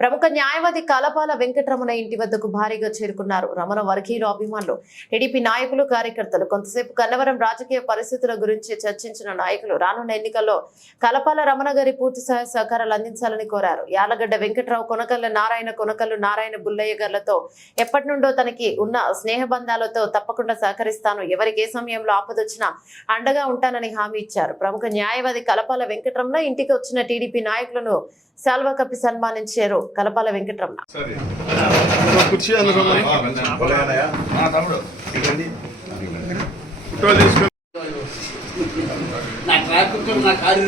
ప్రముఖ న్యాయవాది కలపాల వెంకటరమణ ఇంటి వద్దకు భారీగా చేరుకున్నారు. రమణ వర్గీయులు అభిమానులు టీడీపీ నాయకులు కార్యకర్తలు కొంతసేపు కన్నవరం రాజకీయ పరిస్థితుల గురించి చర్చించిన నాయకులు రానున్న ఎన్నికల్లో కలపాల రమణ గారి పూర్తి సహాయ సహకారాలు అందించాలని కోరారు. యాలగడ్డ వెంకటరావు కొనకల్ల నారాయణ కొనకల్లు నారాయణ బుల్లయ్య గారులతో ఎప్పటి నుండో తనకి ఉన్న స్నేహ బంధాలతో తప్పకుండా సహకరిస్తాను. ఎవరికి ఏ సమయంలో ఆపదొచ్చినా అండగా ఉంటానని హామీ ఇచ్చారు. ప్రముఖ న్యాయవాది కలపాల వెంకటరమణ ఇంటికి వచ్చిన టీడీపీ నాయకులను శాల్వా కప్పి సన్మానించారు. కలపాల వెంకటరమణ. సరే. కుర్చీ అనుకోమని ఫోటో తీసుకొని నా ట్రాఫిక్ నా కారు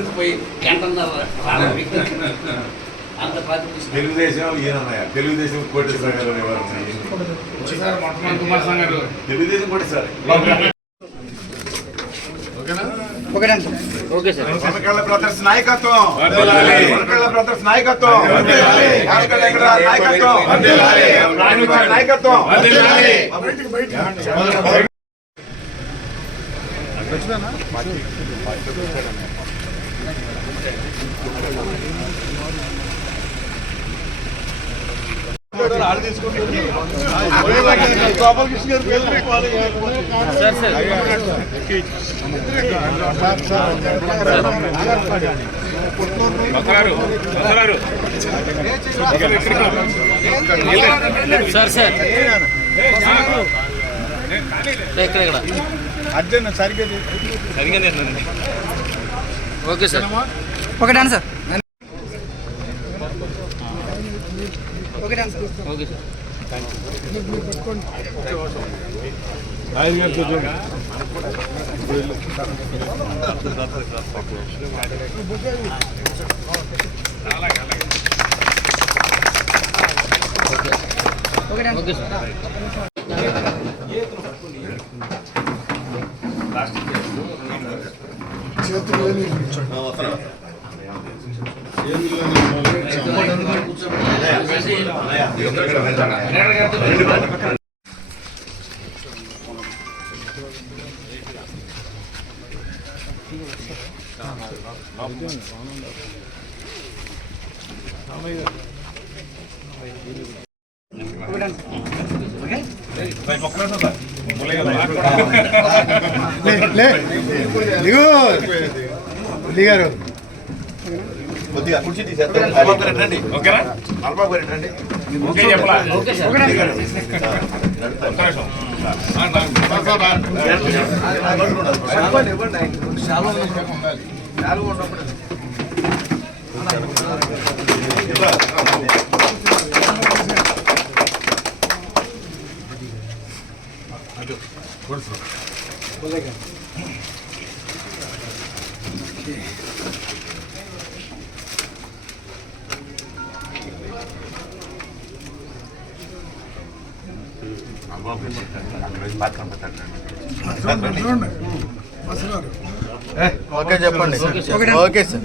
గంటన్నర రావాలి. అంత. తెలుగుదేశం ఈయనన్నయ్య తెలుగుదేశం కోటేశ్వర గారు అనేవారు తెలుగుదేశం కోటేశ్వర. ఓకేనా? కొనకళ్ళ బ్రదర్స్ నాయకత్వం. కొనకళ్ళ బ్రదర్స్ నాయకత్వం. వెంకటరావు నాయకత్వం. గారు పేరు పెట్టుకోవాలి. వస్తారు వస్తారు సార్. సార్ ఇక్కడ ఇక్కడ. అర్జున్ సరిగ్గా okay sir. Okay done sir. Okay sir okay sir okay done okay sir లే, లే. దిగు బుల్లి గారు కొద్దిగా కుర్చీ ఒకటి రండి? ఓకేనా? నలభై ఒకటి రండి? ఓకే చెప్పలా. Okay sir. ఓకే చెప్పండి. Okay sir okay sir.